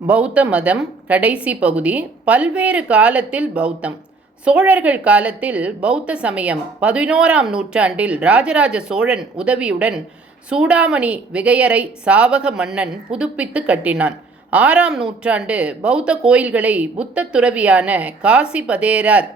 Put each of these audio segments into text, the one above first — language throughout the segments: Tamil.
பௌத்த மதம் கடைசி பகுதி. பல்வேறு காலத்தில் பௌத்தம். சோழர்கள் காலத்தில் பௌத்த சமயம் 11ஆம் நூற்றாண்டில் ராஜராஜ சோழன் உதவியுடன் சூடாமணி விகையரை சாவக மன்னன் புதுப்பித்து கட்டினான். 6ஆம் நூற்றாண்டு பௌத்த கோயில்களை புத்த துறவியான காசி பதேரார்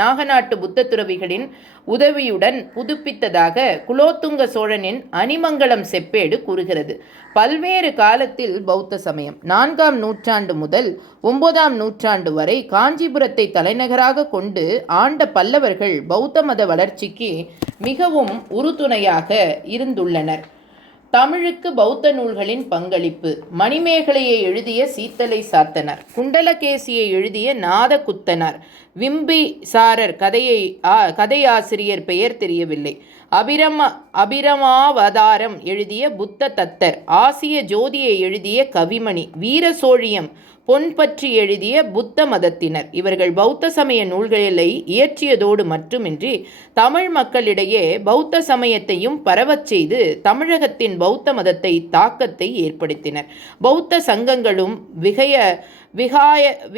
நாகநாட்டு புத்த துறவிகளின் உதவியுடன் புதுப்பித்ததாக குலோத்துங்க சோழனின் அணிமங்கலம் செப்பேடு கூறுகிறது. பல்வேறு காலத்தில் பௌத்த சமயம் 4ஆம் நூற்றாண்டு முதல் 9ஆம் நூற்றாண்டு வரை காஞ்சிபுரத்தை தலைநகராக கொண்டு ஆண்ட பல்லவர்கள் பௌத்த மத வளர்ச்சிக்கு மிகவும் உறுதுணையாக இருந்துள்ளனர். தமிழுக்கு பௌத்த நூல்களின் பங்களிப்பு. மணிமேகலையை எழுதிய சீத்தலை சாத்தனார், குண்டலகேசியை எழுதிய நாதகுத்தனார், விம்பிசாரர் கதையாசிரியர் பெயர் தெரியவில்லை, அபிரமாவதாரம் எழுதிய புத்த தத்தர், ஆசிய ஜோதியை எழுதிய கவிமணி, வீரசோழியம் பொன்பற்றி எழுதிய புத்த மதத்தினர் இவர்கள் பௌத்த சமய நூல்களை இயற்றியதோடு மட்டுமின்றி தமிழ் மக்களிடையே பௌத்த சமயத்தையும் பரவச் செய்து தமிழகத்தின் பௌத்த மதத்தை தாக்கத்தை ஏற்படுத்தினர். பௌத்த சங்கங்களும்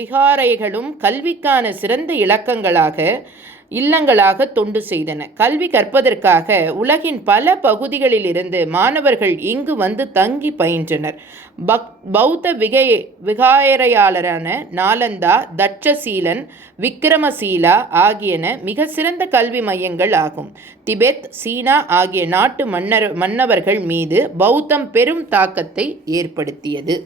விகாரைகளும் கல்விக்கான சிறந்த இல்லங்களாக தொண்டு செய்தன. கல்வி கற்பதற்காக உலகின் பல பகுதிகளிலிருந்து மாணவர்கள் இங்கு வந்து தங்கி பயின்றனர். பௌத்த விகாரையாளரான நாலந்தா, தட்சசீலன், விக்கிரமசீலா ஆகியன மிக சிறந்த கல்வி மையங்கள் ஆகும். திபெத், சீனா ஆகிய நாட்டு மன்னவர்கள் மீது பௌத்தம் பெரும் தாக்கத்தை ஏற்படுத்தியது.